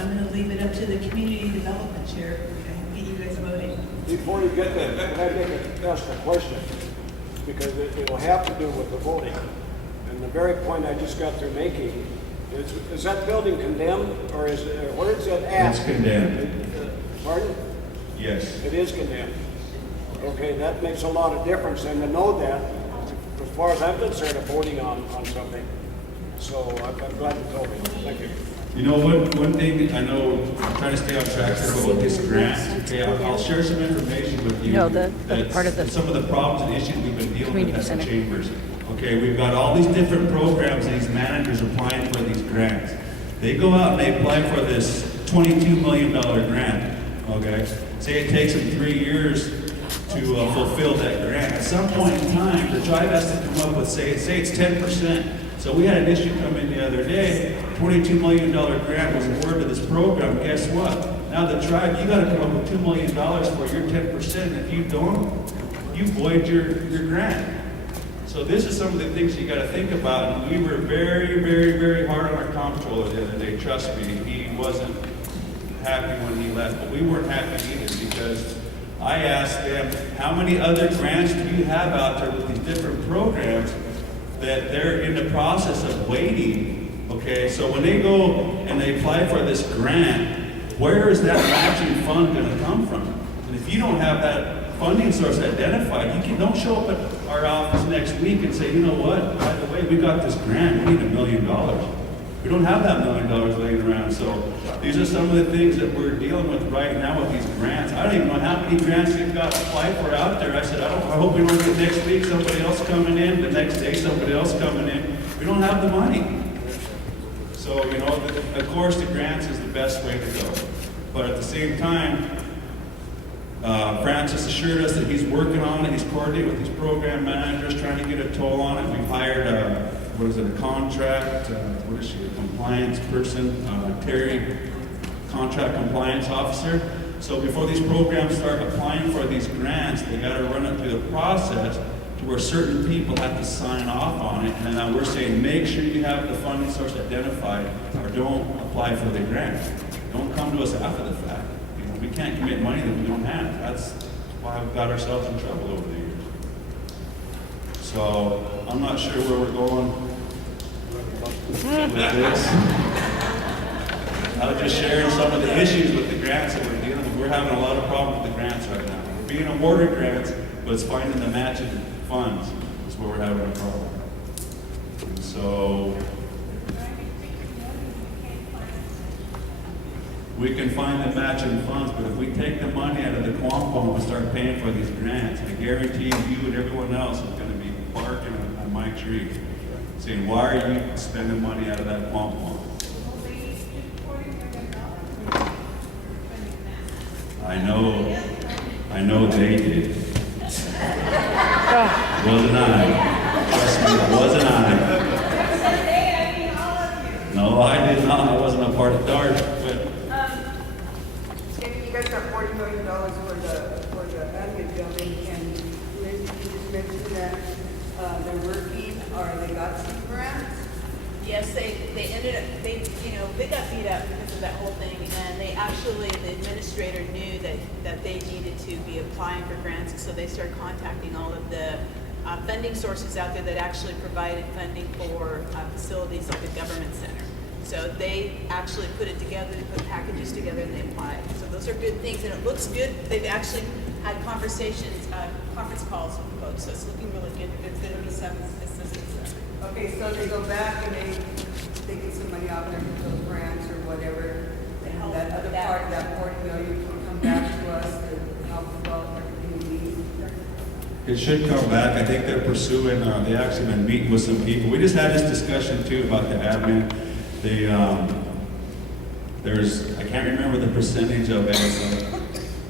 I'm going to leave it up to the community development chair and get you guys voting. Before you get there, can I ask a question? Because it will have to do with the voting. And the very point I just got through making, is that building condemned, or is it, where is it at? It's condemned. Pardon? Yes. It is condemned. Okay, that makes a lot of difference, and to know that, as far as I'm concerned, of voting on something. So I'm glad you told me. Thank you. You know, one thing, I know, I'm trying to stay on track here, but with this grant, okay, I'll share some information with you. No, the that's part of the some of the problems and issues we've been dealing with community as a center. chambers. Okay, we've got all these different programs and these managers applying for these grants. They go out and they apply for this $22 million grant, okay? Say it takes them 3 years to fulfill that grant. At some point in time, the tribe has to come up with, say it's 10%. So we had an issue come in the other day, $22 million grant was awarded to this program. Guess what? Now the tribe, you gotta come up with $2 million for your 10%. If you don't, you void your grant. So this is some of the things you gotta think about. And we were very, very, very hard on our comptroller the other day. Trust me, he wasn't happy when he left, but we weren't happy either, because I asked them, how many other grants do you have out there with these different programs that they're in the process of waiting? Okay, so when they go and they apply for this grant, where is that matching fund going to come from? And if you don't have that funding source identified, don't show up at our office next week and say, you know what, by the way, we got this grant, we need $1 million. We don't have that $1 million laying around. So these are some of the things that we're dealing with right now with these grants. I don't even know how many grants we've got applied for out there. I said, I hope we don't get next week somebody else coming in, the next day somebody else coming in. We don't have the money. So, you know, of course the grants is the best way to go. But at the same time, Francis assured us that he's working on it. He's coordinating with his program managers, trying to get a toll on it. We've hired a contract, what is she, a compliance person, Terry, contract compliance officer. So before these programs start applying for these grants, they got to run it through the process to where certain people have to sign off on it. And now we're saying, make sure you have the funding source identified, or don't apply for the grant. Don't come to us after the fact. You know, we can't commit money that we don't have. That's why we've got ourselves in trouble over the years. So I'm not sure where we're going with this. I was just sharing some of the issues with the grants that we're dealing with. We're having a lot of problems with the grants right now. We're being awarded grants, but it's finding the matching funds is where we're having a problem. And so we can find the matching funds, but if we take the money out of the quantum and start paying for these grants, I guarantee you and everyone else is going to be barking on my tree, saying, why are you spending money out of that quantum? I know they did. Wasn't I? Trust me, it wasn't I. No, I did not. I wasn't a part of DART. David, you guys got $40 million for the admin building, and you just mentioned that they're working, or they got some grants? Yes, they ended up, they got beat up because of that whole thing, and they actually, the administrator knew that they needed to be applying for grants, and so they started contacting all of the funding sources out there that actually provided funding for facilities like a government center. So they actually put it together, they put packages together, and they applied. So those are good things, and it looks good. They've actually had conversations, conference calls with folks, so it's looking really good. There's going to be some assistance there. Okay, so they go back and they get some money out there for those grants or whatever, and that other part of that 40 million can come back to us to help develop everything we need. It should come back. I think they're pursuing, they actually been meeting with some people. We just had this discussion too about the admin. I can't remember the percentage of it.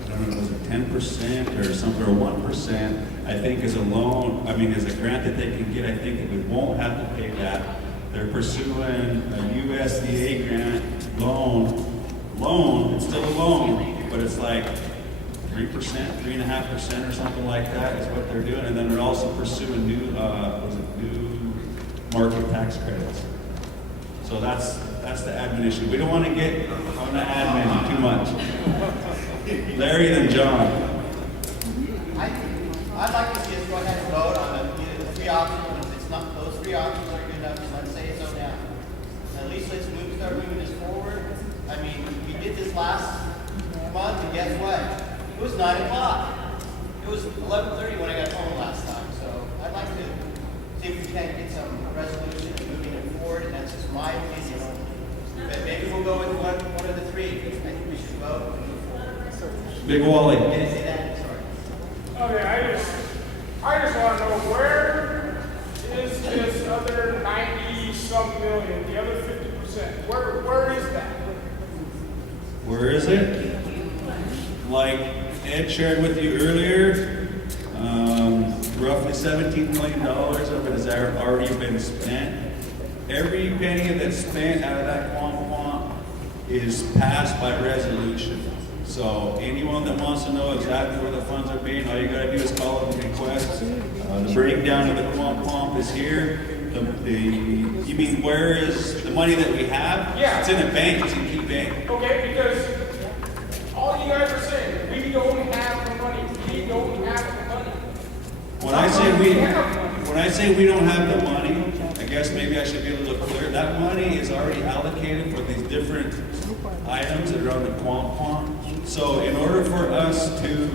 I don't know, was it 10% or something, or 1%, I think is a loan, is a grant that they can get. I think that we won't have to pay that. They're pursuing a USDA grant loan, it's still a loan, but it's like 3%, 3.5% or something like that is what they're doing. And then they're also pursuing new market tax credits. So that's the admin issue. We don't want to get on the much. Larry, then John. I'd like to see us go ahead and vote on either the three options. If it's not, those three options aren't good enough, then let's say it's so now. At least let's start moving this forward. I mean, we did this last month, and guess what? It was 9 o'clock. It was 11:30 when I got home last time. So I'd like to see if we can get some resolution and moving it forward, and that's just my opinion. But maybe we'll go with one of the three. I think we should vote and move forward. Big Wally. Didn't say that, sorry. Okay, I just want to know, where is this other 90-some million, the other 50%? Where is that? Where is it? Like Ed shared with you earlier, roughly $17 million of it has already been spent. Every penny that's spent out of that quant is passed by resolution. So anyone that wants to know exactly where the funds are being, all you gotta do is call up and request. The breakdown of the quant is here. You mean where is the money that we have? Yeah. It's in a bank, it's in key bank. Okay, because all you guys are saying, we don't have the money, we don't have the money. When I say we don't have the money, I guess maybe I should be a little clearer. That money is already allocated for these different items that are on the quant. So in order for us to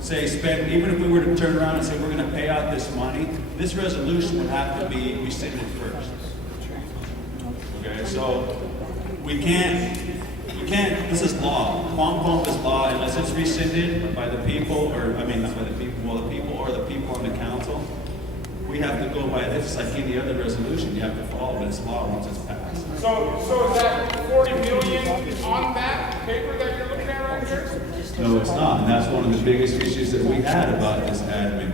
say spend, even if we were to turn around and say we're going to pay out this money, this resolution would have to be rescinded first. Okay, so we can't, this is law. Quant is law unless it's rescinded by the people, or I mean not by the people, well the people or the people on the council. We have to go by this. It's like any other resolution. You have to follow it. It's law once it's passed. So is that 40 million on that paper that you're looking at right here? No, it's not. And that's one of the biggest issues that we had about this admin.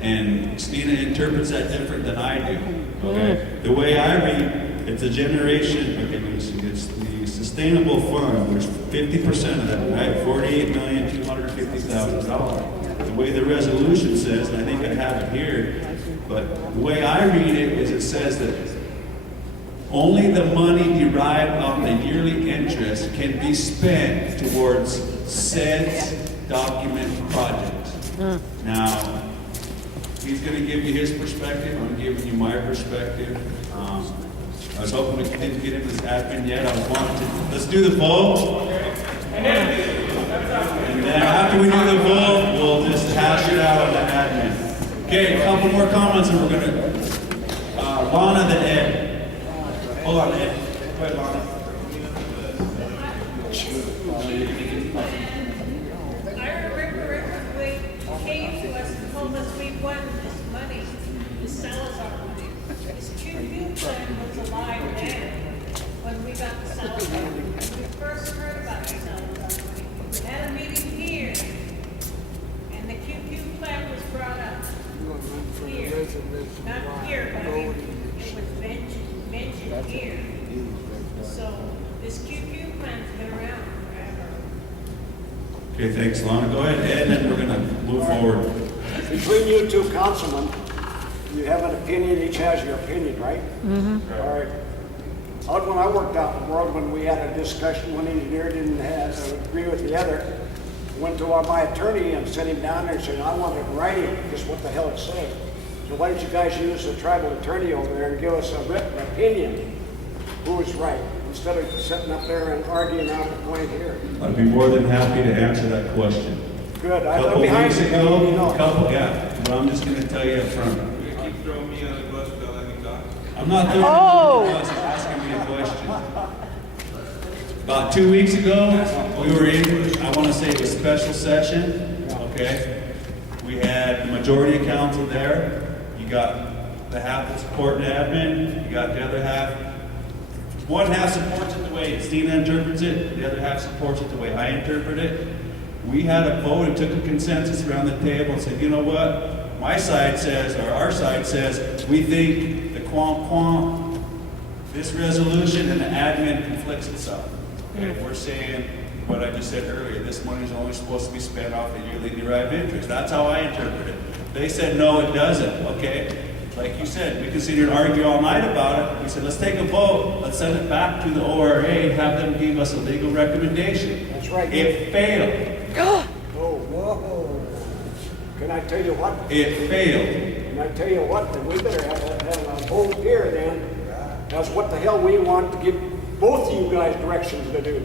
And Stina interprets that different than I do. Okay? The way I read, it's a generation, okay, let me see, it's the sustainable fund, there's 50% of that, right? $48,250,000. The way the resolution says, and I think I have it here, but the way I read it is it says that only the money derived off the yearly interest can be spent towards said document projects. Now, he's going to give you his perspective. I'm giving you my perspective. I was hoping we didn't get into this admin yet. I was wanting to. Let's do the vote. And then after we do the vote, we'll just hash it out on the admin. Okay, a couple more comments and we're going to. Lana, then Ed. Hold on, Ed. Go ahead, Lana. I remember we came to us and told us we won this money, the Salazar money. This QQ plan was alive then, when we got the Salazar. When we first heard about the Salazar money, we had a meeting here, and the QQ plan was brought up here. Not here, but it was mentioned here. So this QQ plan's been around forever. Okay, thanks, Lana. Go ahead, Ed, and we're going to move forward. Between you two councilmen, you have an opinion, each has your opinion, right? Mm-hmm. All right. When I worked out in the world, when we had a discussion, one engineer didn't agree with the other, went to my attorney and sat him down there and said, I want it in writing, just what the hell it says. So why don't you guys use the tribal attorney over there and give us a written opinion, who is right, instead of sitting up there and arguing out the point here. I'd be more than happy to answer that question. Good. A couple behind weeks you, ago, you know. but I'm just going to tell you up front. You keep throwing me on the bus without letting me talk. I'm not throwing you under the bus, I'm asking me a question. About 2 weeks ago, we were in, I want to say it was a special session, okay? We had the majority of council there. You got the half that support the admin, you got the other half. One half supports it the way Stina interprets it, the other half supports it the way I interpret it. We had a vote and took a consensus around the table and said, you know what? My side says, or our side says, we think the quant, this resolution and the admin conflicts itself. Okay, we're saying what I just said earlier, this money is only supposed to be spent off the yearly derived interest. That's how I interpret it. They said, no, it doesn't, okay? like you said, we could sit here and argue all night about it. We said, let's take a vote. Let's send it back to the ORA, have them give us a legal recommendation. That's right. It failed. Oh, whoa. Can I tell you what? It failed. Can I tell you what? Then we better have a vote here then. That's what the hell we want to give both of you guys directions to do.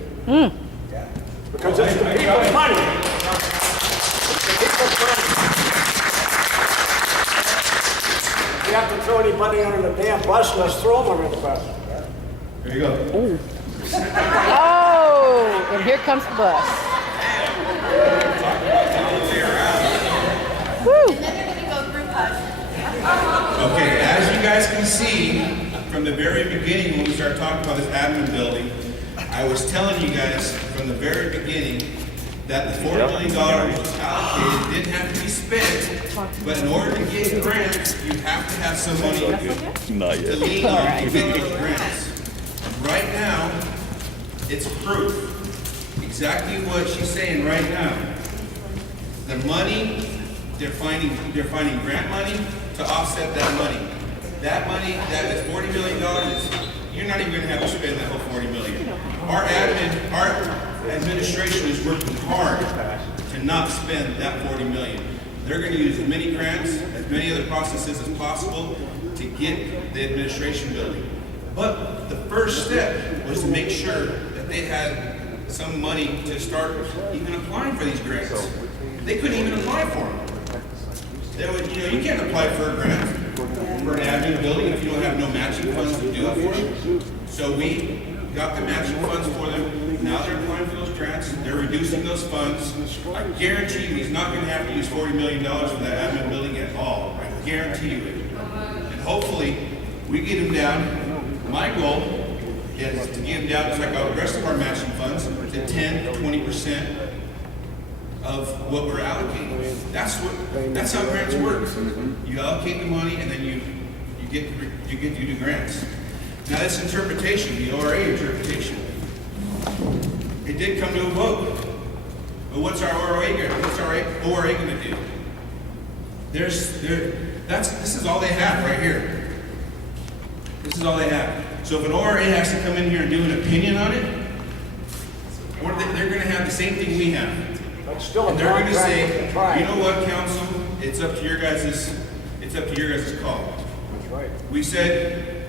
Because it's the people's money. It's the people's money. If you have to throw anybody under the damn bus, let's throw them under the bus. There you go. Oh, and here comes the bus. Woo. And then they're gonna go group hug. Okay, as you guys can see, from the very beginning when we started talking about this admin building, I was telling you guys from the very beginning that the $40 million was allocated, didn't have to be spent, but in order to get grants, you have to have some money to lean on to get those grants. Right now, it's proof. Exactly what she's saying right now. The money, they're finding grant money to offset that money. That money, that is $40 million, you're not even gonna have to spend that whole $40 million. Our administration is working hard to not spend that $40 million. They're gonna use as many grants, as many other processes as possible to get the administration building. But the first step was to make sure that they had some money to start even applying for these grants. They couldn't even apply for them. They would, you can't apply for a grant for an admin building if you don't have no matching funds to do it for you. So we got the matching funds for them. Now they're applying for those grants. They're reducing those funds. I guarantee you he's not going to have to use $40 million for that admin building at all. I guarantee you it. And hopefully we get him down. My goal is to get him down, just like all the rest of our matching funds, to 10 to 20% of what we're allocating. That's how grants work. You allocate the money and then you do grants. Now this interpretation, the ORA interpretation, it did come to a vote. But what's our ORA gonna do? This is all they have right here. This is all they have. So if an ORA has to come in here and do an opinion on it, they're gonna have the same thing we have. But still a And they're going to contract say, with the tribe. you know what, council? It's up to your guys' call. That's right. We said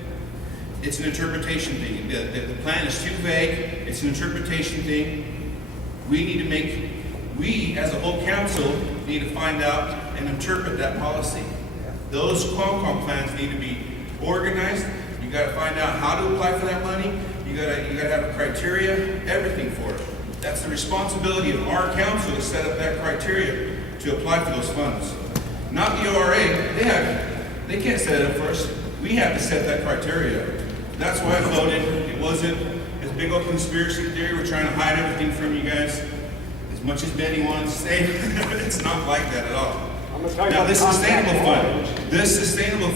it's an interpretation thing. The plan is too vague. It's an interpretation thing. We as a whole council need to find out and interpret that policy. Those Qualcomm plans need to be organized. You got to find out how to apply for that money. You got to have a criteria, everything for it. That's the responsibility of our council to set up that criteria to apply for those funds. Not the ORA. They can't set it up for us. We have to set that criteria up. That's why I voted. It wasn't this big old conspiracy theory. We're trying to hide everything from you guys. As much as Benny wants to say, it's not like that at all. Now this sustainable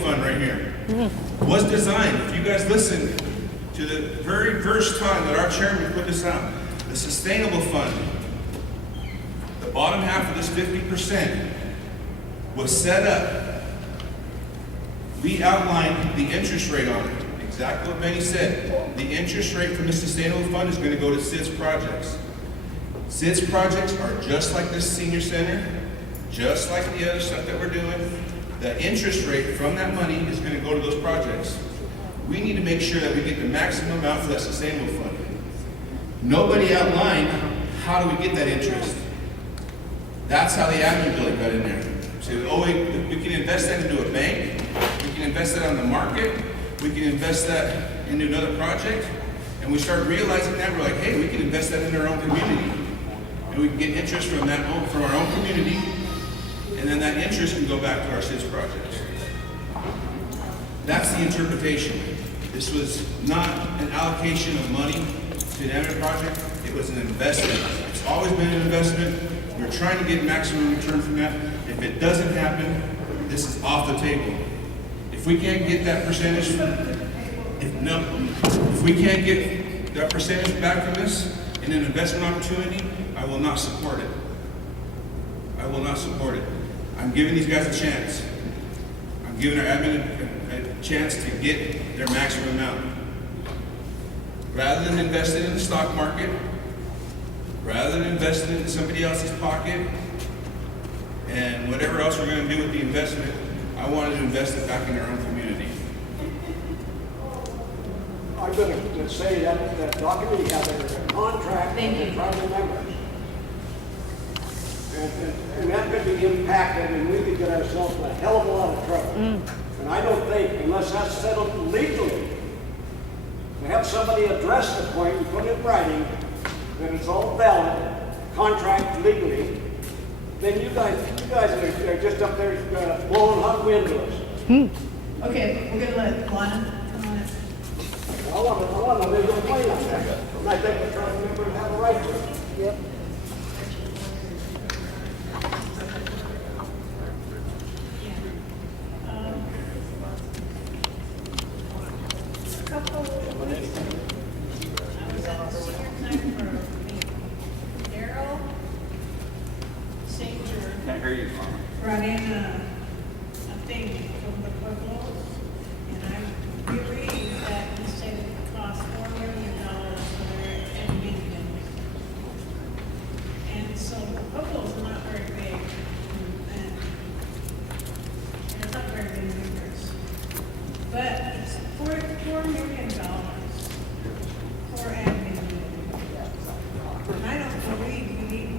fund right here was designed, if you guys listen to the very first time that our chairman put this out, the sustainable fund, the bottom half of this 50% was set up. We outlined the interest rate on it. Exactly what Benny said. The interest rate from the sustainable fund is going to go to SIDS projects. SIDS projects are just like this senior center, just like the other stuff that we're doing. The interest rate from that money is going to go to those projects. We need to make sure that we get the maximum amount for that sustainable fund. Nobody outlined how do we get that interest. That's how the admin building got in there. So, we can invest that into a bank, we can invest that on the market, we can invest that into another project, and we start realizing that we're like, hey, we can invest that in our own community. And we can get interest from our own community, and then that interest can go back to our SIDS projects. That's the interpretation. This was not an allocation of money to an admin project, it was an investment. It's always been an investment. We're trying to get maximum return from that. If it doesn't happen, this is off the table. If we can't get that percentage, if we can't get that percentage back from this in an investment opportunity, I will not support it. I will not support it. I'm giving these guys a chance. I'm I'm giving our admin a chance to get their maximum amount. Rather than investing in the stock market, rather than investing in somebody else's pocket, and whatever else we're going to do with the investment, I wanted to invest it back in our own community. I'm going to say that document you have there is a contract with the tribal members. And that could be impacted, and we could get ourselves in a hell of a lot of trouble. And I don't think, unless that's settled legally, to have somebody address the point and put it in writing that it's all valid, contract legally, then you guys are just up there blowing hot wind to us. Okay, we're gonna let Lana come on. I want to make a complaint on that. And I think the tribal members have a right to it. Yep. A couple of weeks ago, I was at the senior center for a meeting. Daryl Sager brought in a thing from the Pueblos, and I believe that he said it cost $4 million for their environment. And so the Pueblos are not very big, and there's not very many members. But it's $4 million for admin. And I don't believe we need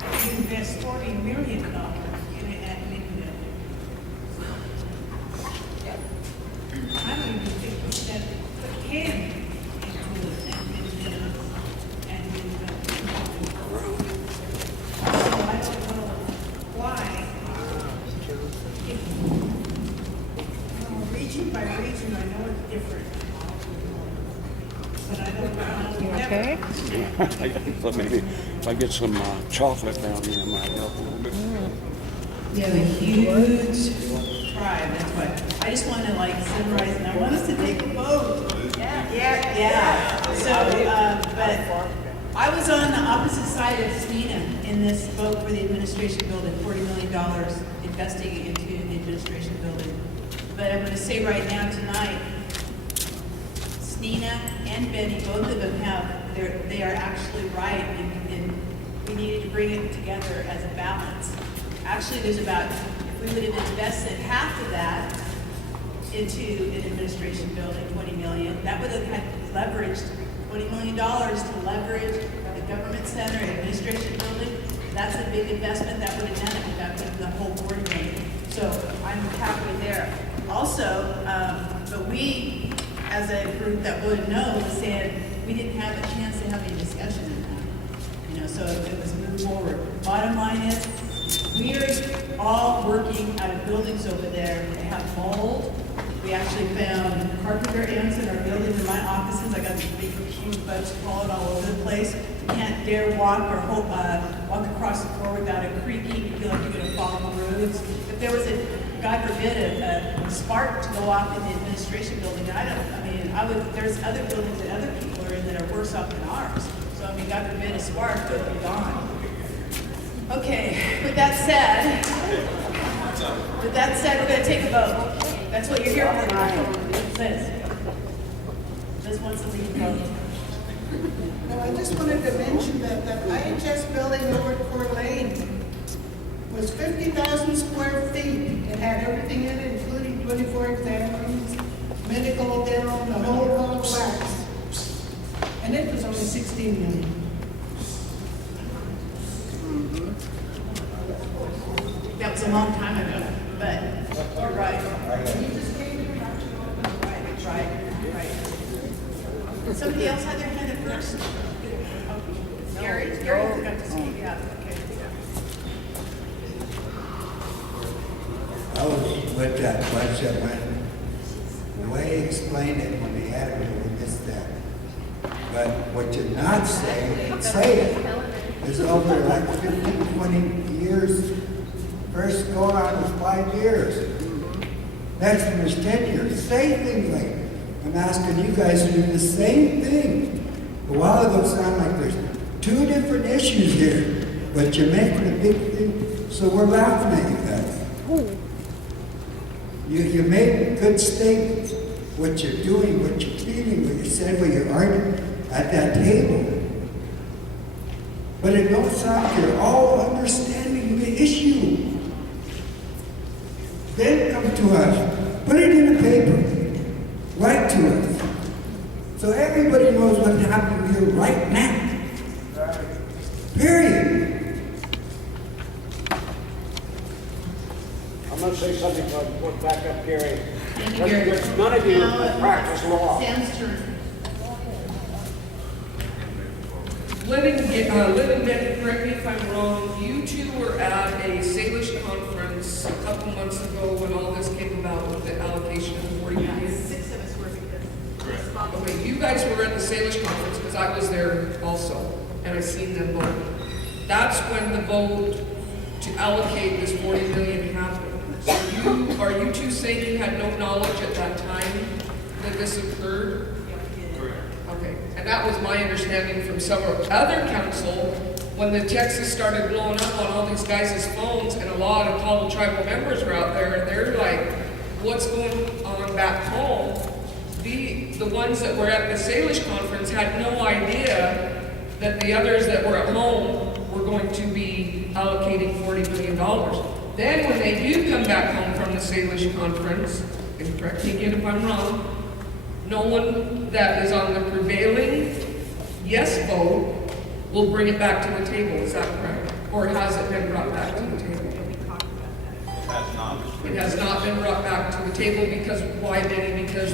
to invest $40 million in an admin building. I don't even think we should put can into an admin building. So I don't know why. Region by region, I know it's different. But I don't know how we Okay. Let me, if I get some chocolate down here, it might help a little bit. We have a huge tribe, that's why. I just want to like summarize, and I want us to take a vote. Yeah. So, but I was on the opposite side of Stina in this vote for the administration building, $40 million investing into the administration building. But I'm going to say right now tonight, Stina and Benny, both of them they are actually right, and we needed to bring it together as a balance. Actually, there's about, if we would have invested half of that into an administration building, 20 million, that would have had leveraged $20 million to leverage the government center, administration building. That's a big investment that would have done it without putting the whole board name. So I'm halfway there. Also, but we, as a group that voted no, said we didn't have a chance to have any discussion in that. So it was moved forward. Bottom line is, we are all working out of buildings over there that have mold. We actually found carpenter ants in our building, in my offices. I got these big, huge bugs crawling all over the place. You can't dare walk or walk across the floor without it creaking. You feel like you're going to fall on the roads. If there was God forbid, a spark to go off in the administration building, there's other buildings that other people are in that are worse off than ours. So, God forbid, a spark could be gone. Okay, with that said, we're going to take a vote. That's what you're here for. Liz wants to leave a vote. No, I just wanted to mention that the IHS building over at Coeur Lane was 50,000 square feet. It had everything in it, including 24 exam rooms, medical, dental, the whole ball of wax. And it was only 16 million. That was a long time ago, but you're right. Right. Somebody else had their hand up first? Oh, Gary forgot to speak up. Okay. I was with that budget when the way he explained it when they had it, we missed that. But what you're not saying, say it, is over like 15, 20 years. First go on was 5 years. Next one was 10 years. Say things like, I'm asking you guys to do the same thing. A while ago it sounded like there's two different issues here, but you're making a big thing, so we're laughing at you guys. You made good statements, what you're doing, what you're feeling, what you said, what you're arguing at that table. But it don't sound like you're all understanding the issue. Then come to us, put it in the paper, write to us, so everybody knows what's happening here right now. Period. I'm gonna say something, but put back up, Gary. None of you practice law. Lyndon, correct me if I'm wrong, you two were at a Salish conference a couple months ago when all this came about with the allocation of 40 million. 6 of us were because. Correct. Okay, you guys were at the Salish conference because I was there also, and I seen them vote. That's when the vote to allocate this 40 million happened. So are you two saying you had no knowledge at that time that this occurred? Correct. Okay, and that was my understanding from some other council, when the Texas started blowing up on all these guys' phones, and a lot of Cabo tribal members were out there, and they're like, what's going on back home? The ones that were at the Salish conference had no idea that the others that were at home were going to be allocating $40 million. Then when they do come back home from the Salish conference, and correct me again if I'm wrong, no one that is on the prevailing yes vote will bring it back to the table, is that correct? Or has it been brought back to the table? It has not. It has not been brought back to the table because, why, Benny? Because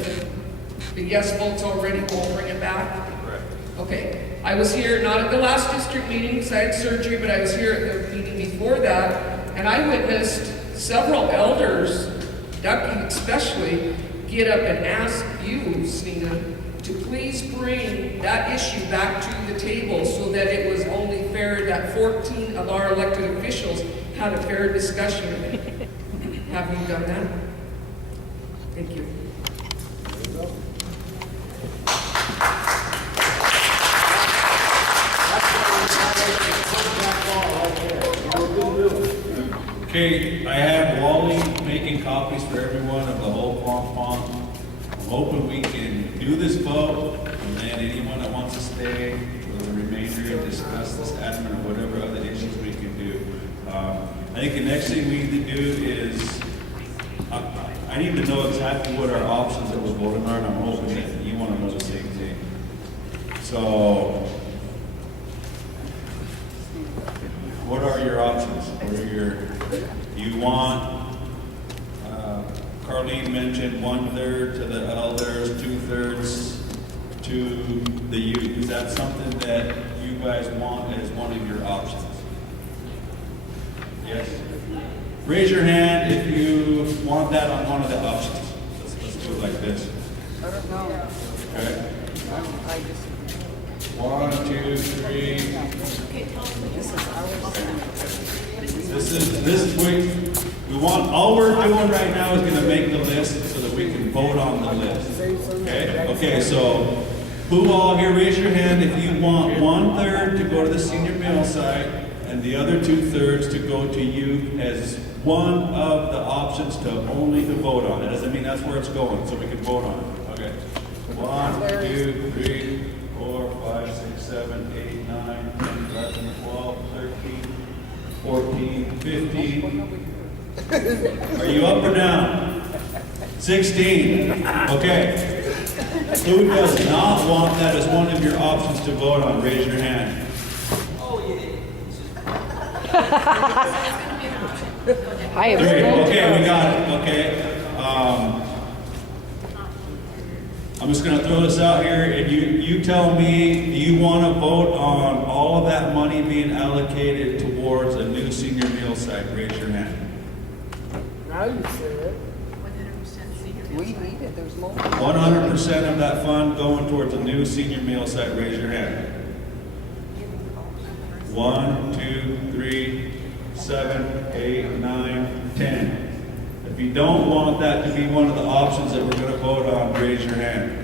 the yes votes already won't bring it back? Correct. Okay, I was here, not at the last district meeting because I had surgery, but I was here at the meeting before that, and I witnessed several elders, Ducky especially, get up and ask you, Snina, to please bring that issue back to the table so that it was only fair that 14 of our elected officials had a fair discussion. Have you done that? Thank you. Okay, I have Wally making copies for everyone of the whole font. I'm hoping we can do this vote, and then anyone that wants to stay for the remainder and discuss this admin or whatever other issues we can do. I think the next thing we need to do is, I need to know exactly what our options that we're voting on, and I'm hoping that you want to know the same thing. So, what are your options? What are your, you want, Carlene mentioned 1/3 to the elders, 2/3 to the youth. Is that something that you guys want as one of your options? Yes? Raise your hand if you want that on one of the options. Let's do it like this. I don't know. Okay? I just, 1, 2, 3. this is ours. We want, all we're doing right now is gonna make the list so that we can vote on the list. Okay? Okay, so who all here, raise your hand if you want 1/3 to go to the senior meal site and the other 2/3 to go to youth as one of the options to only to vote on. It doesn't mean that's where it's going, so we can vote on it. Okay. 1, 2, 3, 4, 5, 6, 7, 8, 9, 10, 11, 12, 13, 14, 15. Are you up or down? 16. Okay. Who does not want that as one of your options to vote on? Raise your hand. I 3. Okay, we got it. Okay. I'm just going to throw this out here, and you tell me, do you want to vote on all of that money being allocated towards a new senior meal site? Raise your hand. Now you say it. 100% senior. We need it, there's more. 100% of that fund going towards a new senior meal site. Raise your hand. 1, 2, 3, 7, 8, 9, 10. If you don't want that to be one of the options that we're going to vote on, raise your hand.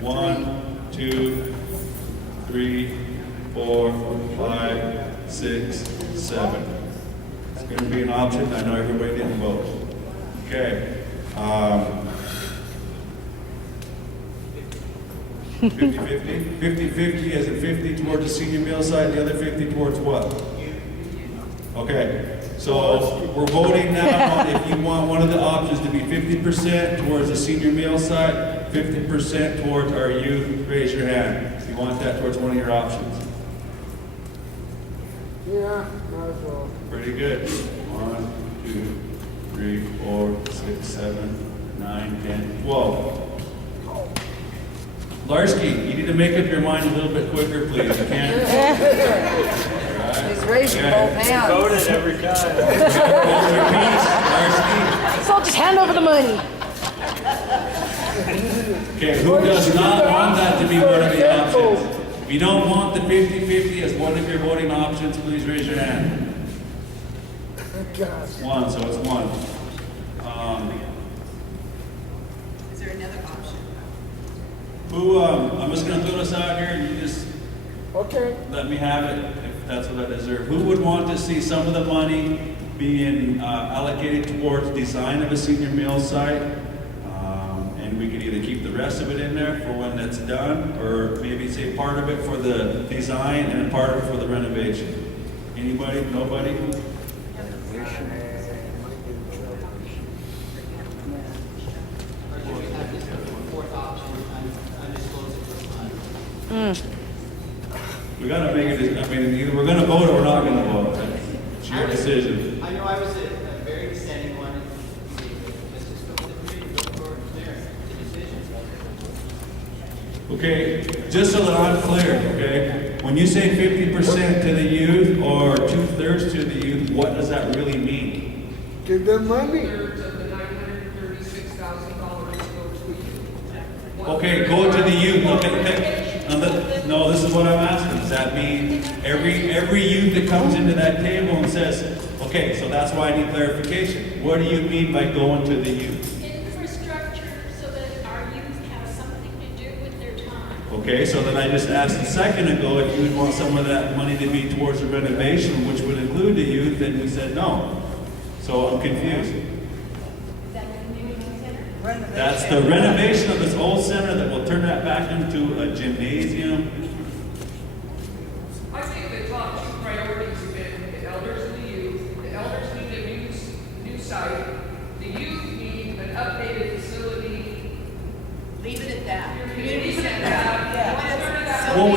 1, 2, 3, 4, 5, 6, 7. It's gonna be an option. I know everybody didn't vote. Okay. 50-50? 50-50, is it 50 towards the senior meal side, the other 50 towards what? Okay, so we're voting now on if you want one of the options to be 50% towards the senior meal side, 50% towards our youth. Raise your hand if you want that towards one of your options. Yeah, might as well. Pretty good. 1, 2, 3, 4, 6, 7, 9, 10, 12. Larsky, you need to make up your mind a little bit quicker, please. You can't. He's raising both hands. Voted every time. Larsky. So just hand over the money. Okay, who does not want that to be one of the options? If you don't want the 50-50 as one of your voting options, please raise your hand. One, so it's one. Is there another option? Who, I'm just gonna throw this out here and you just Okay. let me have it if that's what I deserve. Who would want to see some of the money being allocated towards design of a senior meal site? And we could either keep the rest of it in there for when that's done, or maybe say part of it for the design and a part of it for the renovation. Anybody? Nobody? We gotta make it, I mean, either we're gonna vote or we're not gonna vote. It's your decision. I know I was a very dissenting one. Let's just go with the three, go forward from there. It's a decision. Okay, just so that I'm clear, okay? When you say 50% to the youth or 2/3 to the youth, what does that really mean? Give them money. Thirds of the $936,000 go to you. Okay, go to the youth. Okay. No, this is what I'm asking. Does that mean every youth that comes into that table and says, okay, so that's why I need clarification. What do you mean by going to the youth? Infrastructure so that our youth have something to do with their time. Okay, so then I just asked a second ago if you would want some of that money to be towards the renovation, which would include the youth, and you said no. So I'm confused. Is that the community center? That's the renovation of this old center that will turn that back into a gymnasium. I think the top two priorities have been the elders and the youth. The elders need a new site. The youth need an updated facility. Leave it at that. Community center. Yeah. Well,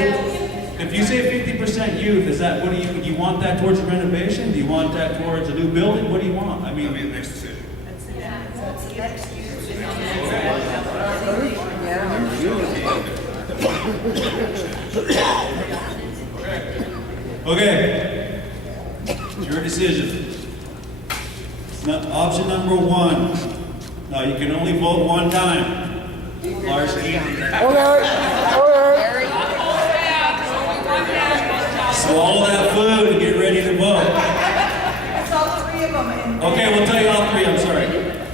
if you say 50% youth, is that, what do you want that towards the renovation? Do you want that towards a new building? What do you want? I mean, That'll be the next decision. okay. It's your decision. Option number one. Now you can only vote one time. Larsky. Swallow that food and get ready to vote. That's all three of them. Okay, we'll tell you all three, I'm sorry.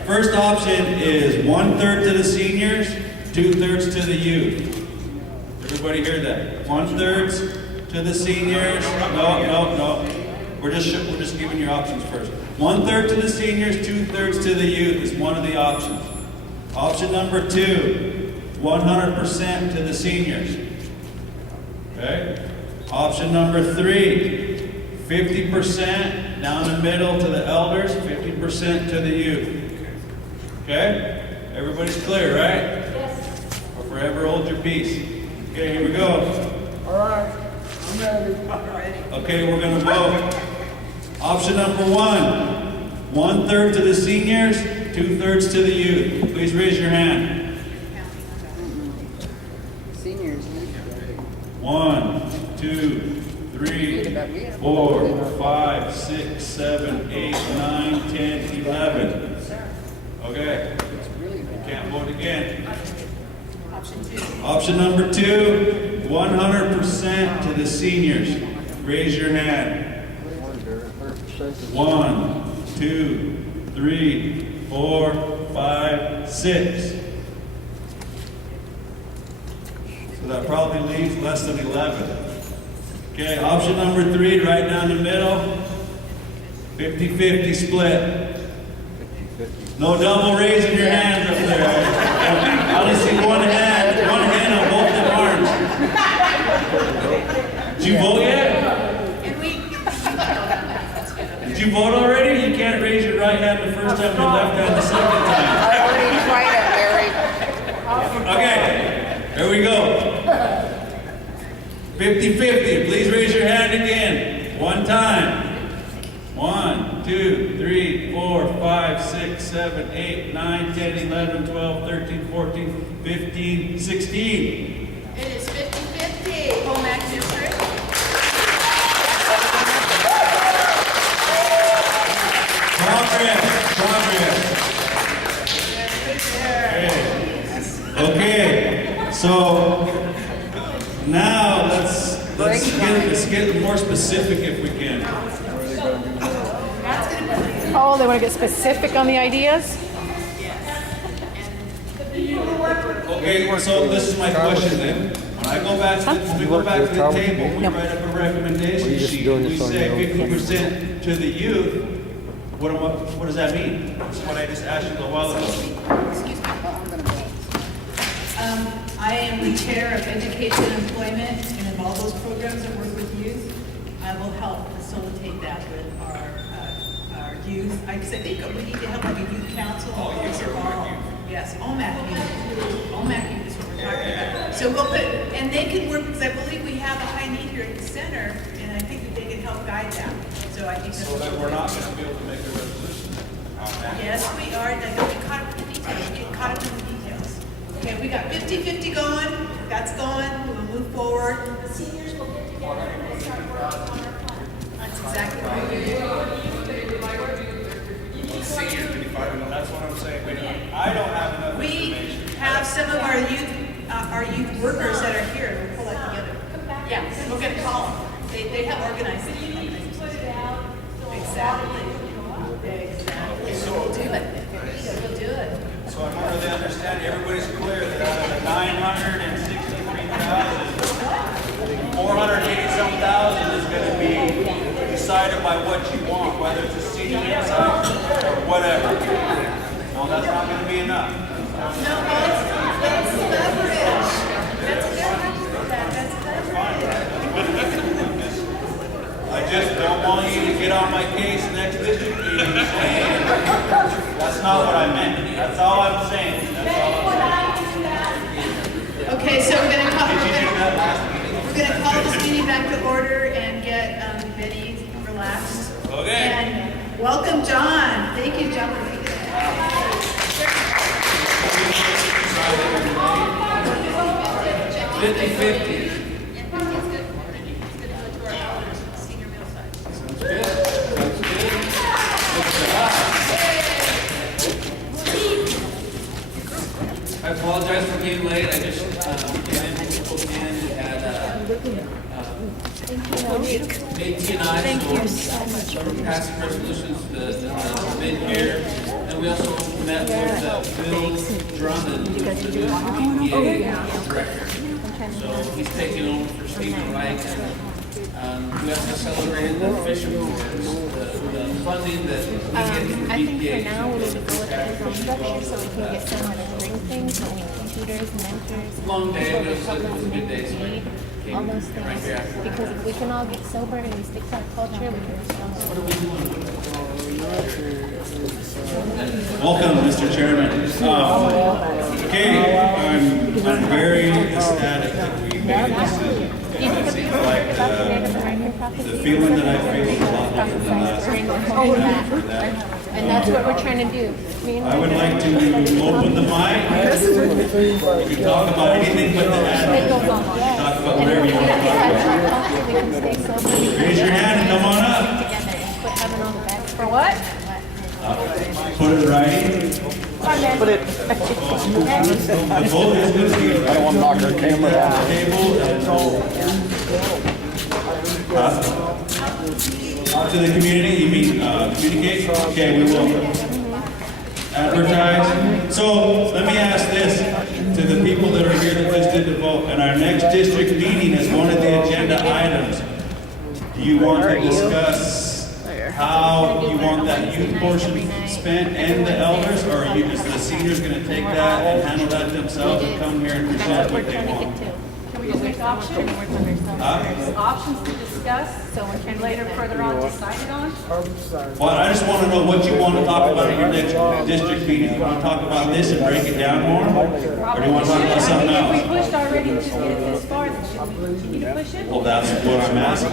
First option is 1/3 to the seniors, 2/3 to the youth. Everybody hear that? 1/3 to the seniors. No. We're just giving you options first. 1/3 to the seniors, 2/3 to the youth is one of the options. Option number 2, 100% to the seniors. Okay? Option number 3, 50% down the middle to the elders, 50% to the youth. Okay? Everybody's clear, right? Yes. Or forever hold your peace. Okay, here we go. All right, I'm ready. Okay, we're gonna vote. Option number 1, 1/3 to the seniors, 2/3 to the youth. Please raise your hand. Seniors. 1, 2, 3, 4, 5, 6, 7, 8, 9, 10, 11. Okay. You can't vote again. Option 2. Option number 2, 100% to the seniors. Raise your hand. 1, 2, 3, 4, 5, 6. So that probably leaves less than 11. Okay, option number 3, right down the middle. 50-50 split. No double raising your hands up there. I only see one hand on both the arms. Did you vote yet? Did you vote already? You can't raise your right hand the first time and your left hand the second time. I already tried it, Barry. Okay, here we go. 50-50, please raise your hand again. One time. 1, 2, 3, 4, 5, 6, 7, 8, 9, 10, 11, 12, 13, 14, 15, 16. It is 50-50. Omak district. Progress. Okay, so now let's get more specific if we can. Oh, they want to get specific on the ideas? Okay, so this is my question then. When I go back to the table, we write up a recommendation sheet. We say 50% to the youth. What does that mean? That's what I just asked you a little while ago. I am the chair of Education and Employment, and in all those programs that work with youth, I will help facilitate that with our youth. I think we need to have like a youth council. Oh, youth are Omak youth. Yes, Omak youth. Omak youth is what we're talking about. So we'll put, and they can work, because I believe we have a high need here at the center, and I think that they can help guide that. So I think that's. So then we're not going to be able to make a resolution on that. Yes, we are. Now, don't get caught up in the details. Get caught up in the details. Okay, we got 50-50 going. That's going. We'll move forward. The seniors will get together and we'll start working on our plan. That's exactly right. That's what I'm saying. I don't have enough We information. have some of our youth workers that are here. We'll pull that together. Yeah, we're going to call them. They have organized it. Exactly. So we'll do it. We'll do it. So I want to understand, everybody's clear that out of the 963,000, 480-some thousand is going to be decided by what you want, whether it's a senior inside or whatever. No, that's not going to be enough. No, that's leverage. That's leverage. I just don't want you to get on my case next district meeting saying, that's not what I meant. That's all I'm saying. That's all I'm saying. Okay, so we're going to call this meeting back to order and get Betty relaxed. Okay. And welcome, John. Thank you, John, for being here. 50-50. I apologize for being late. I just came in, people came in, we had AT&I, so we're passing resolutions that have been here. And we also met with Bill Drummond, who's the new EPA director. So he's taking over for Stephen Wright. We also celebrated the fishing boards, the funding that we get from EPA. I think for now we need to go with the business structure so we can get someone to bring things, so we need tutors, mentors. Long day, but it was a good day. So all those things. right here after. Because if we can all get sober and we stick to our culture, we can strong. What are we doing? Welcome, Mr. Chairman. Okay, I'm very ecstatic that we made a decision. It seems like the feeling that I feel is a lot different than last time. And that's what we're trying to do. I would like to open the mic. You can talk about anything but the attitude. Talk about whatever you want to talk about. Raise your hand and come on up. For what? Put it right. Put it. The vote is going to be. I don't want to knock our camera off the table. To the community, you mean communicate? Okay, we will advertise. So let me ask this to the people that are here that just did the vote. And our next district meeting is one of the agenda items. Do you want to discuss how you want that youth portion spent and the elders, or are you just the seniors gonna take that and handle that themselves and come here and present what they want? Can we just make options? Options to discuss and later further on decided on? Well, I just wanna know what you wanna talk about at your next district meeting. You wanna talk about this and break it down more? Or do you wanna talk about something If else? we pushed already to get it this far, then should we continue to push it? Well, that's what I'm asking.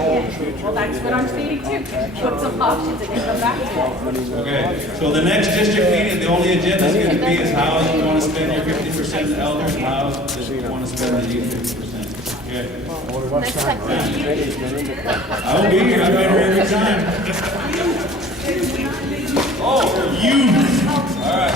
Well, that's what I'm stating too. Put some options and then come back to it. Okay, so the next district meeting, the only agenda is gonna be is how you wanna spend your 50% of the elders, and how you wanna spend the youth 50%. Okay. I will be here, I've been here every time. Oh, youth, all right.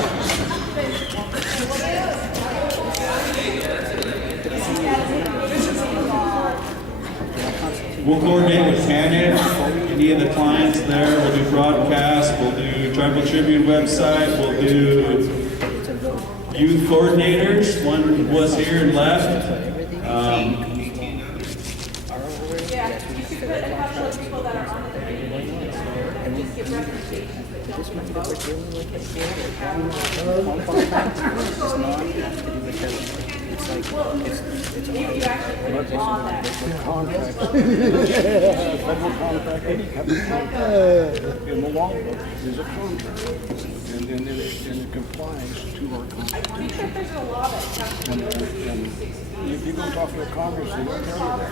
We'll coordinate with TANF, any of the clients there, we'll do broadcast, we'll do Tribal Tribune website, we'll do youth coordinators, one was here and left. Yeah, you should put a couple of people that are on the meeting and just give recommendations, but don't give you actually put it on that. Federal contract, any in the law book is a contract. And it complies to our Constitution. I'm sure there's a law that has to be over And if you go talk to a Congress, they won't tell you that.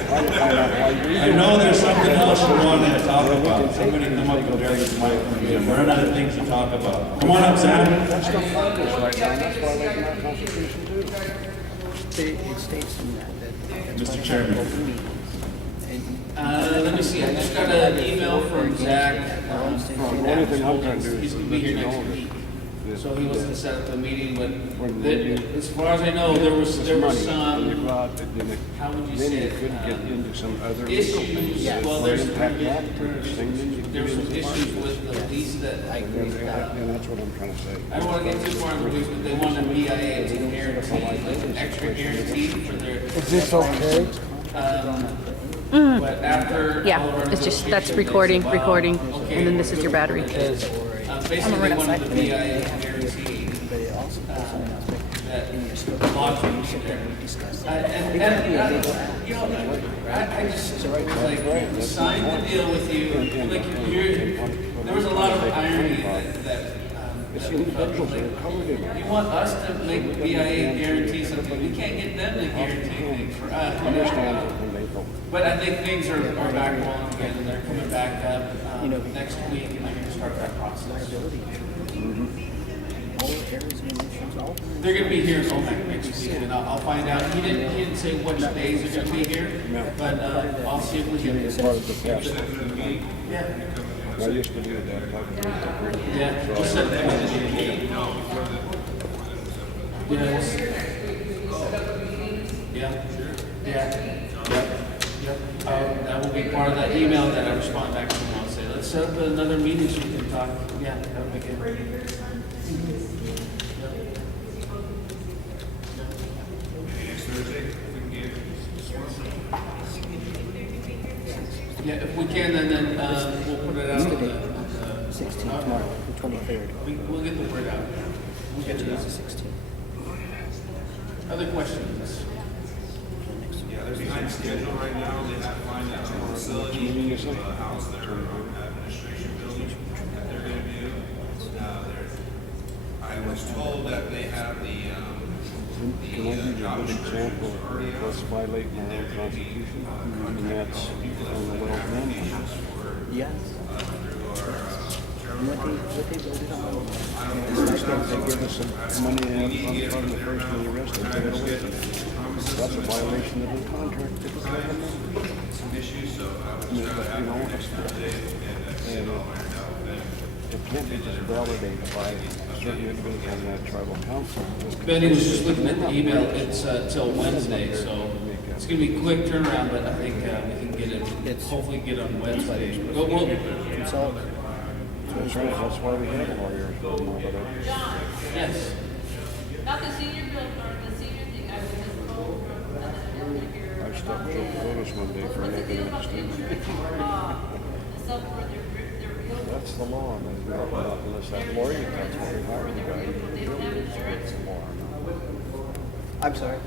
I know there's something else you wanted to talk about. Somebody come up with various microphones. We're out of things to talk about. Come on up, Sam. That's the Congress right now, that's why they can our Constitution too. It states in that Mr. Chairman. Let me see, I just got an email from Zach, from The only thing I'm trying to do He's is gonna be here let you next know week. that- So he was gonna set up a meeting, but When as far as I know, there was money, some, and you go out, then how would you then say you it? could get into some other legal Issues, things. well, that there's, impact that thing, then you get there's some into issues partnerships. with the lease that, And that's what I'm trying to say. I don't wanna get too far into the weeds, but they want a BIA to guarantee, like an extra guarantee for their. Is this okay? But after. Yeah, all of our it's just, that's negotiations, recording, they said, wow, and then this is your battery. Because, basically, they wanted the BIA to guarantee, that lots would be there. You know, I just, like, sign the deal with you, like, there was a lot of irony that we felt, like, you want us to make BIA guarantee something, we can't get them to guarantee things for us. But I think things are back on again, and they're coming back up, next week, and they're gonna start that process. They're gonna be here in Omak next week, and I'll find out. He didn't say which days they're gonna be here, but, I'll see if we can. Yeah. I used to do that. Yeah, just set it up. Yes. Yeah. Yeah. Yep. That will be part of that email that I respond back to them. I'll say, let's set up another meeting so we can talk. Yeah, that would be good. Next Thursday, if we can get. Yeah, if we can, then we'll put it out on the 16th tomorrow, the 23rd. We'll get the word out. We'll get it out. 16th. Other questions? Yeah, they're behind schedule right now. They have to find out the facility, house their administration building that they're gonna do. I was told that they have Can I give you a good example of what's violating our own Constitution? And that's on the well management. Yes. What they voted on. They give us some money on the first when you arrest them, take it away from them. That's a violation of the contract that we have. some issues, so I was You just trying to know, have next Thursday and and it can't be just validated by certain individuals on that tribal council. Benny was just looking at the email. It's till Wednesday, so it's gonna be a quick turnaround, but I think we can get it, hopefully get it on Wednesday. But we'll, Consult. That's right, that's why we have lawyers. yes. Not the senior bill, or the senior thing, I was just told from I stopped Joe Curtis one day for making a mistake. That's the law, unless that lawyer comes and hires the guy, you don't lose the law. I'm sorry.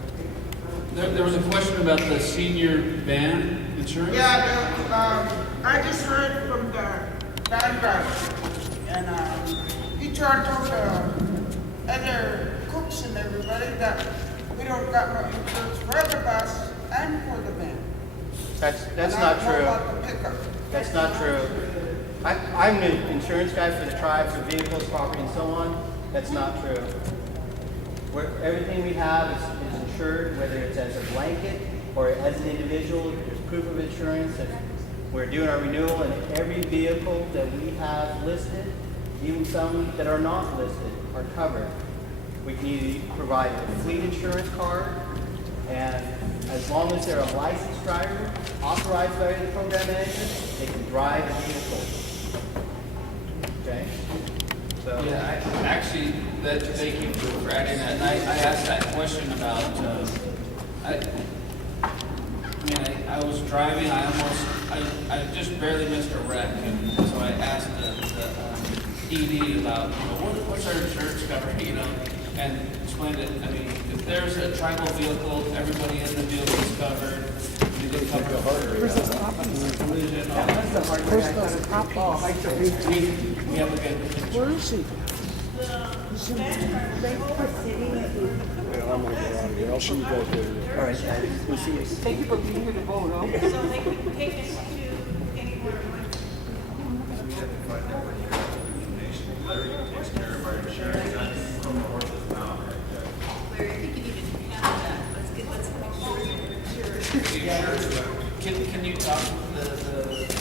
There was a question about the senior van insurance? Yeah, I just heard from the van driver, and he told the other cooks and everybody that we don't got no insurance for the bus and for the van. That's And not I know true. about the pickup. That's not true. I'm the insurance guy for the tribe, for vehicles, property, and so on. That's not true. Everything we have is insured, whether it's as a blanket or as an individual. There's proof of insurance, and we're doing our renewal, and every vehicle that we have listed, even some that are not listed, are covered. We can either provide a fleet insurance card, and as long as they're a licensed driver, authorized by the program manager, they can drive the vehicle. Okay? So, Yeah, thank you for adding that. And I asked that question about, I was driving, I just barely missed a wreck. And so I asked the ED about, what's our insurance cover, and explained it. I mean, if there's a tribal vehicle, everybody in the vehicle is covered. You get covered collision. We have a good. Where is he? I'm gonna get out of here. I'll see you guys later. All right, we'll see you. Thank you for being here to vote, huh? So they can take us to anywhere. Larry takes care of our insurance, that's from north of town. Larry, I think you need to handle that. Let's make sure. Can you talk to the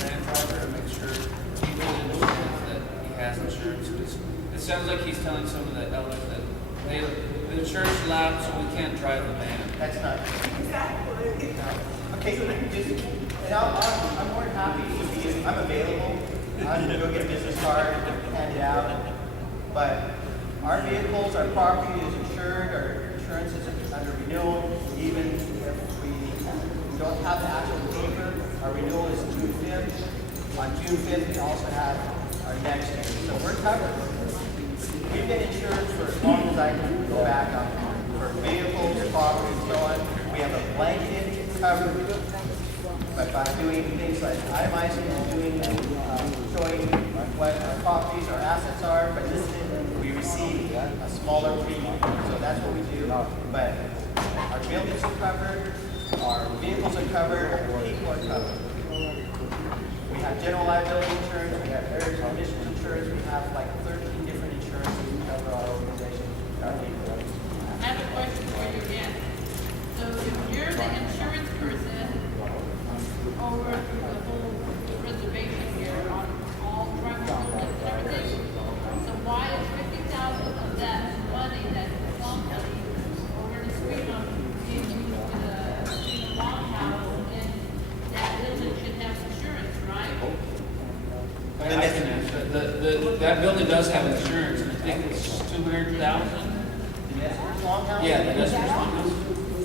van driver and make sure he really understands that he has insurance? Because it sounds like he's telling some of the elders that the insurance lapsed, so we can't drive the van. that's not exactly. Okay, and I'm more than happy to be. I'm available. I'm gonna go get a business card, hand it out. But our vehicles, our property is insured. Our insurance is under renewal. Even if we don't have the actual paper, our renewal is June 5th. On June 5th, we also have our next year. So we're covered. We've been insured for as long as I can go back on for vehicles, property, and so on. We have a blanket coverage, but by doing things like itemizing and showing what our properties, our assets are, but listed, we receive a smaller premium. So that's what we do. But our buildings are covered, our vehicles are covered, our people are covered. We have general liability insurance, we have air conditioning insurance, we have like 13 different insurances to cover our organization. I have a question for you again. So if you're the insurance person over the whole reservation here on all tribal buildings and everything, so why is 50,000 of that money that belongs to you over the street on in the longhouse in that building should have insurance, right? I can answer that. That building does have insurance, and I think it's 200,000. The Nesters Longhouse? Yeah, the Nesters Longhouse.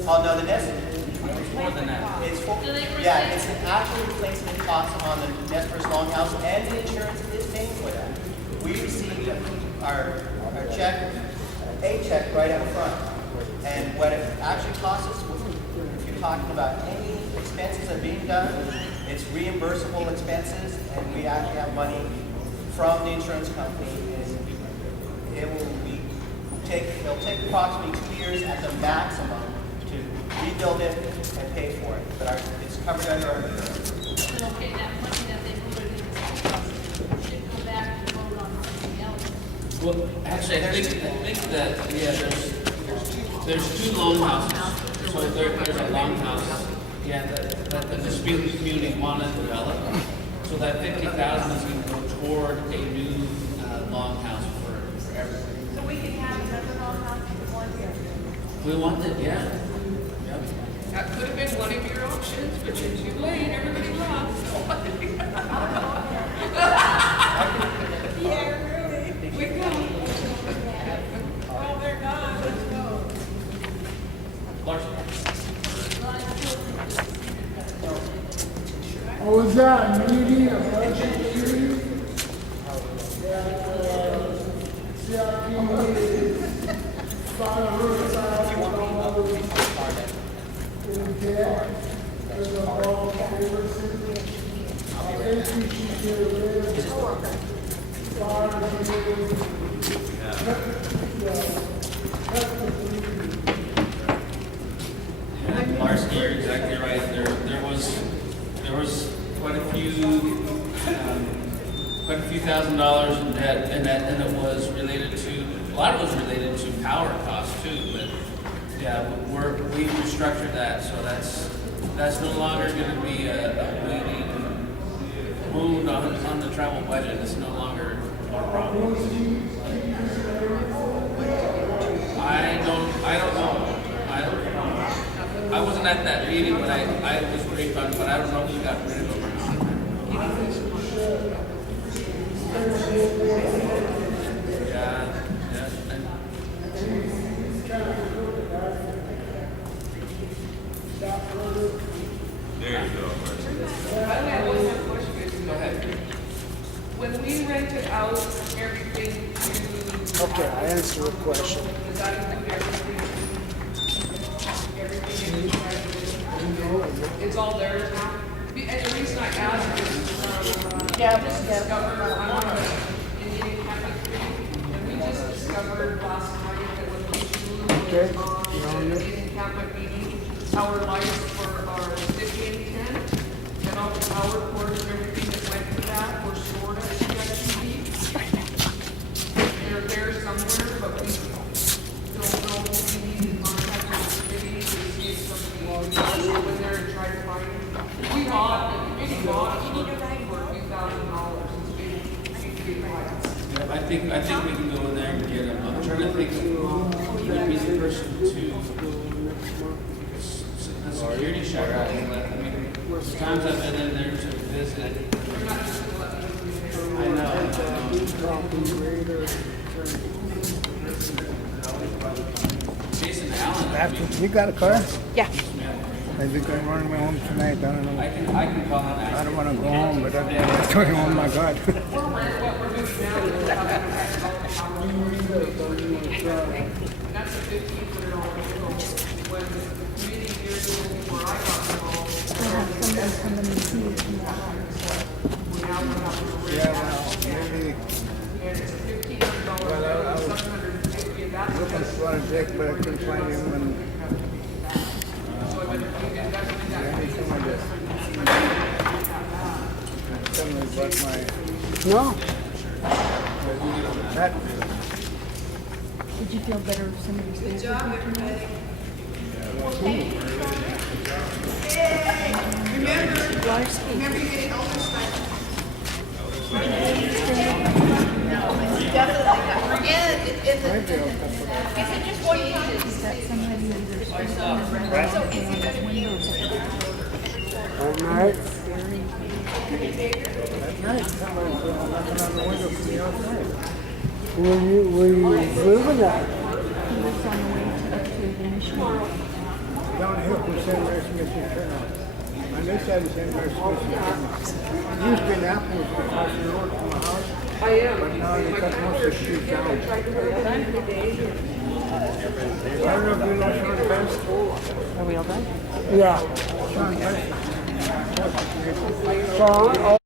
Oh, no, the Nesters. It's more than that. It's for, Do they yeah, replace- it's an actual replacement cost on the Nesters Longhouse, and the insurance is paying for that. We received our check, a check right up front. And what it actually costs us, if you're talking about any expenses that are being done, it's reimbursable expenses, and we actually have money from the insurance company. And it'll take approximately 2 years at the maximum to rebuild it and pay for it. But it's covered under our insurance. So, okay, that money that they voted in should go back and vote on something else. Well, actually, I think that, there's two longhouses. So there's a longhouse, that the disputed community want to develop. So that 50,000 is going to go toward a new longhouse for everybody. So we can have another longhouse if we want to. We want it, yeah. Yep. That could have been one of your options, but you're too late, everybody left. Yeah, really. We go. Well, they're gone, let's go. Larson. Ron, so that meeting a budget meeting? CIP meeting, $500,000 in debt, there's a ball favoritism. I think we should get rid of Yeah, Marcy, you're exactly right. There was quite a few $1,000s in debt, and it was related to, a lot of it was related to power costs too, but yeah, we restructured that, so that's no longer gonna be a bleeding wound on the travel budget. It's no longer our problem. I don't know. I wasn't at that meeting, but I was briefed on, but I don't know if we got rid of it or not. Yeah. There you go. I have one more question. Go ahead. When we rented out everything to. Okay, I answered the question. Does that include everything? Everything in the it's all theirs now? And the reason I ask is, Yeah, just discovered, I'm on an Indian Catholic meeting, and we just discovered last night that when we on the Indian Catholic meeting, our lights for our city tent, and all the power cords and everything that went to that were stored at CIP. They're there somewhere, but we don't know if we need to contact the city to see if somebody will go in there and try to find it. We bought it for $a few $1,000. It's big lights. Yeah, I think we can go in there and get them. I'm trying to think of who would be the person to. The security shack. I mean, times I've been in there to visit. I know. Jason Allen. You got a car? Yeah. I think I'm running me home tonight. I don't know. I can call him. I don't want to go home, but I'm going, oh my God. That's a $1,500 when the meeting here where I got involved. We now went up to the Yeah, well, maybe. and it's a $1,500 bill, $750, and that's Looking for a dick, but I couldn't find him. And so I've been investing that. I need someone to tell me about my. No. That. Did you feel better if somebody stayed? Good job, everybody. Remember you get elder stipend. Is it just one time? Is that somebody under So is it gonna be All night. At night, somebody's knocking on the window from the outside. Where you living at? He lives on the way up to the mission? Down here from St. Mary's Mission Turnout. On this side of St. Mary's Mission Turnout. Used to be an apple across the road from the house. I am. But now they cut most of the street down. I don't know if you know Sean Benson. Are we all done? Yeah. Sean Benson. Sean,